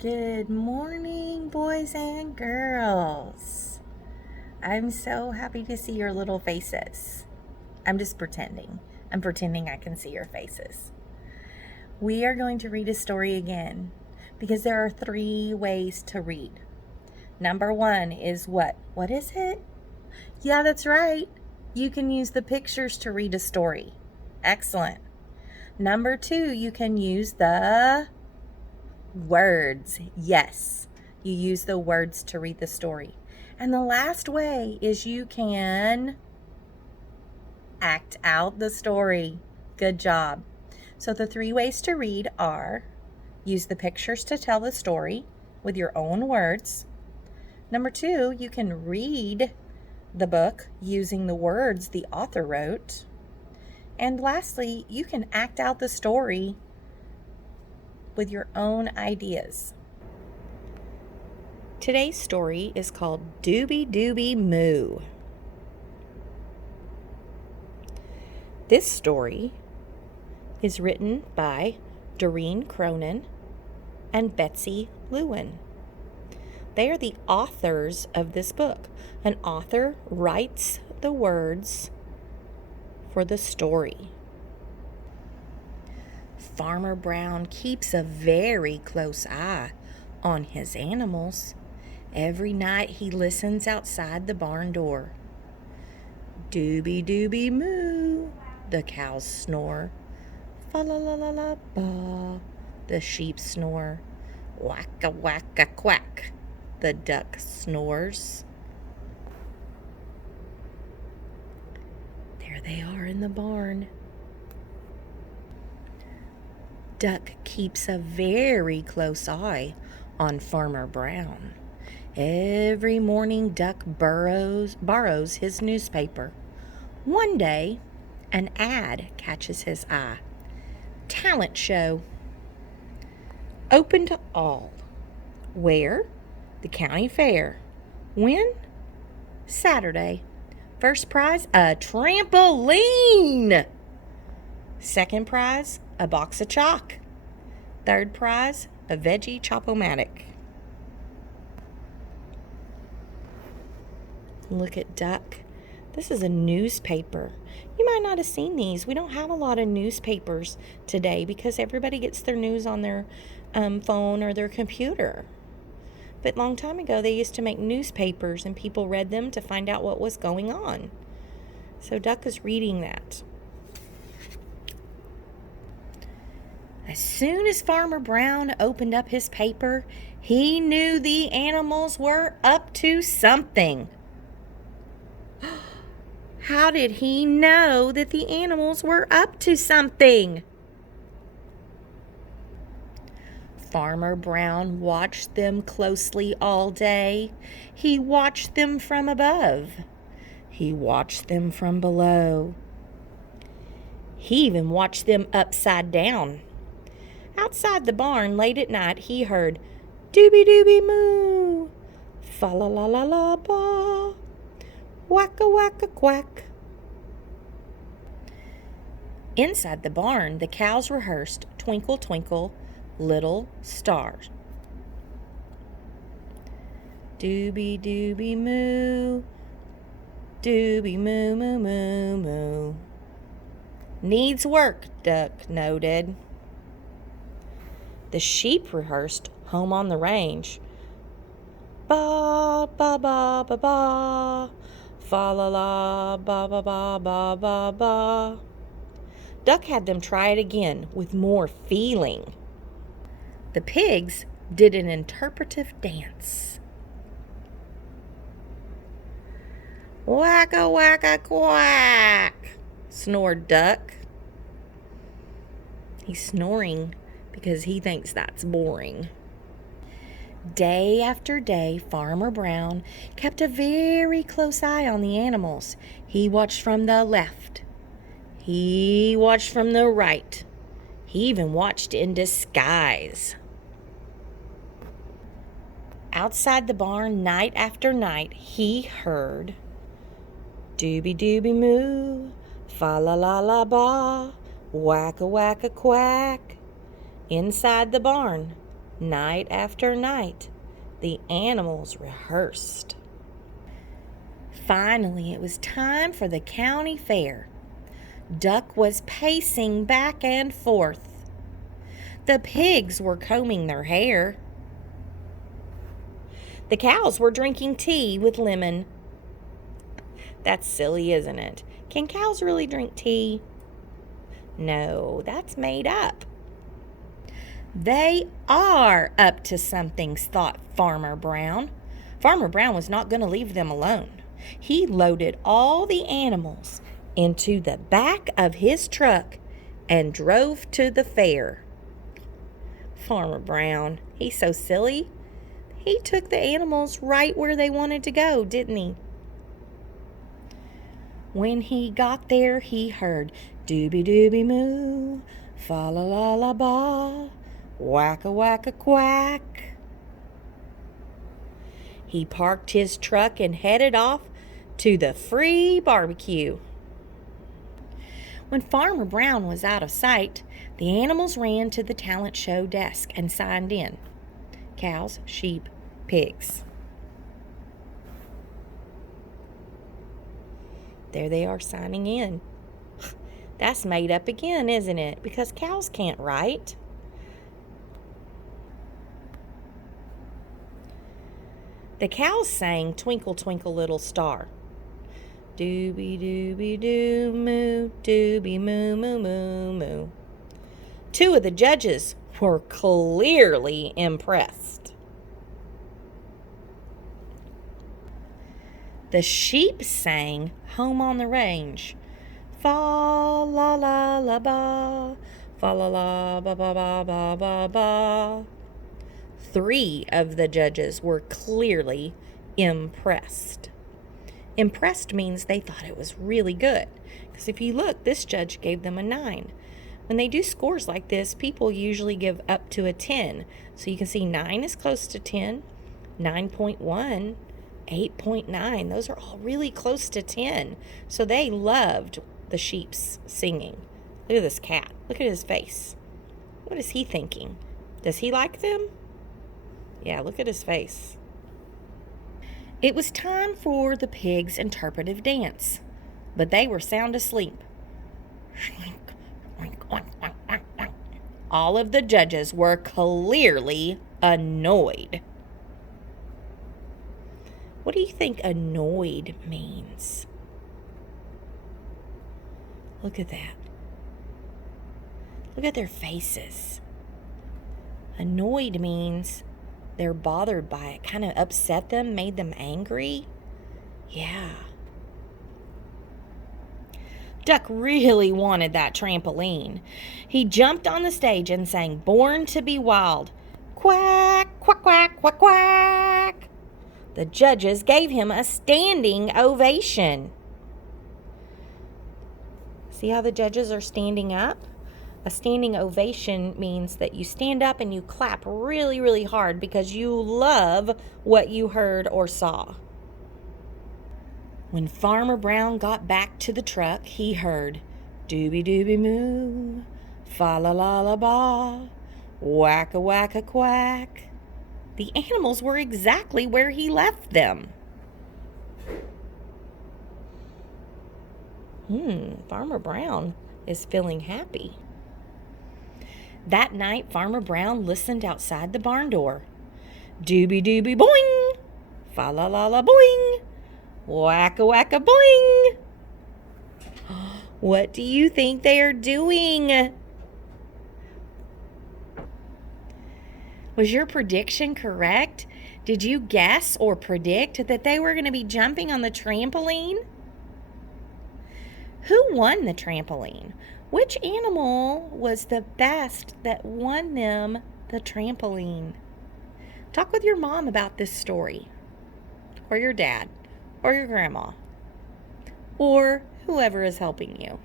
Good morning, boys and girls. I'm so happy to see your little faces. I'm just pretending. I'm pretending I can see your faces. We are going to read a story again because there are 3 ways to read. Number 1 is what? What is it? Yeah, that's right. You can use the pictures to read a story. Excellent. Number 2, you can use the words. Yes, you use the words to read the story. And the last way is you can act out the story. Good job. So the 3 ways to read are: use the pictures to tell the story with your own words. Number 2, you can read the book using the words the author wrote. And lastly, you can act out the story with your own ideas. Today's story is called Doobie Doobie Moo. This story is written by Doreen Cronin and Betsy Lewin. They are the authors of this book. An author writes the words for the story. Farmer Brown keeps a very close eye on his animals. Every night he listens outside the barn door. Doobie doobie moo, the cows snore. Fa la la la la ba, the sheep snore. Wacka wacka quack, the duck snores. There they are in the barn. Duck keeps a very close eye on Farmer Brown. Every morning Duck borrows his newspaper. One day, an ad catches his eye. Talent show. Open to all. Where? The county fair. When? Saturday. First prize, a trampoline. Second prize, a box of chalk. Third prize, a veggie chop-o-matic. Look at Duck. This is a newspaper. You might not have seen these. We don't have a lot of newspapers today because everybody gets their news on their phone or their computer. But a long time ago, they used to make newspapers and people read them to find out what was going on. So Duck is reading that. As soon as Farmer Brown opened up his paper, he knew the animals were up to something. How did he know that the animals were up to something? Farmer Brown watched them closely all day. He watched them from above. He watched them from below. He even watched them upside down. Outside the barn late at night, he heard doobie doobie moo, fa la la la la ba, wacka wacka quack. Inside the barn, the cows rehearsed Twinkle Twinkle Little Stars. Doobie doobie moo, doobie moo moo moo moo. Needs work, Duck noted. The sheep rehearsed Home on the Range. Ba ba ba ba ba, fa la la ba ba ba ba ba ba. Duck had them try it again with more feeling. The pigs did an interpretive dance. Wacka wacka quack, snored Duck. He's snoring because he thinks that's boring. Day after day, Farmer Brown kept a very close eye on the animals. He watched from the left. He watched from the right. He even watched in disguise. Outside the barn, night after night, he heard doobie doobie moo, fa la la la ba, wacka wacka quack. Inside the barn, Night after night, the animals rehearsed. Finally, it was time for the county fair. Duck was pacing back and forth. The pigs were combing their hair. The cows were drinking tea with lemon. That's silly, isn't it? Can cows really drink tea? No, that's made up. They are up to something, thought Farmer Brown. Farmer Brown was not going to leave them alone. He loaded all the animals into the back of his truck and drove to the fair. Farmer Brown, he's so silly. He took the animals right where they wanted to go, didn't he? When he got there, he heard dooby-dooby moo, fa-la-la-la-ba, whack-a-whack-a-quack. He parked his truck and headed off to the free barbecue. When Farmer Brown was out of sight, the animals ran to the talent show desk and signed in. Cows, sheep, pigs. There they are signing in. That's made up again, isn't it? Because cows can't write. The cows sang Twinkle, Twinkle, Little Star. Dooby dooby doo moo, dooby moo moo moo moo. Two of the judges were clearly impressed. The sheep sang Home on the Range. Fa la la la ba, fa la la ba ba ba ba ba ba. Three of the judges were clearly impressed. Impressed means they thought it was really good. Because if you look, this judge gave them a 9. When they do scores like this, people usually give up to a 10. So you can see 9 is close to 10, 9.1, 8.9. Those are all really close to 10. So they loved the sheep's singing. Look at this cat. Look at his face. What is he thinking? Does he like them? Yeah, look at his face. It was time for the pigs' interpretive dance, but they were sound asleep. All of the judges were clearly annoyed. What do you think annoyed means? Look at that. Look at their faces. Annoyed means they're bothered by it, kind of upset them, made them angry. Yeah. Duck really wanted that trampoline. He jumped on the stage and sang Born to be Wild. Quack, quack, quack, quack, quack. The judges gave him a standing ovation. See how the judges are standing up? A standing ovation means that you stand up and you clap really, really hard because you love what you heard or saw. When Farmer Brown got back to the truck, he heard dooby-dooby moo, fa-la-la-la-ba, whack-a-whack-a-quack. The animals were exactly where he left them. Farmer Brown is feeling happy. That night, Farmer Brown listened outside the barn door. Dooby-dooby boing, fa-la-la-la boing, whack-a-whack-a boing. What do you think they are doing? Was your prediction correct? Did you guess or predict that they were going to be jumping on the trampoline? Who won the trampoline? Which animal was the best that won them the trampoline? Talk with your mom about this story, or your dad, or your grandma, or whoever is helping you.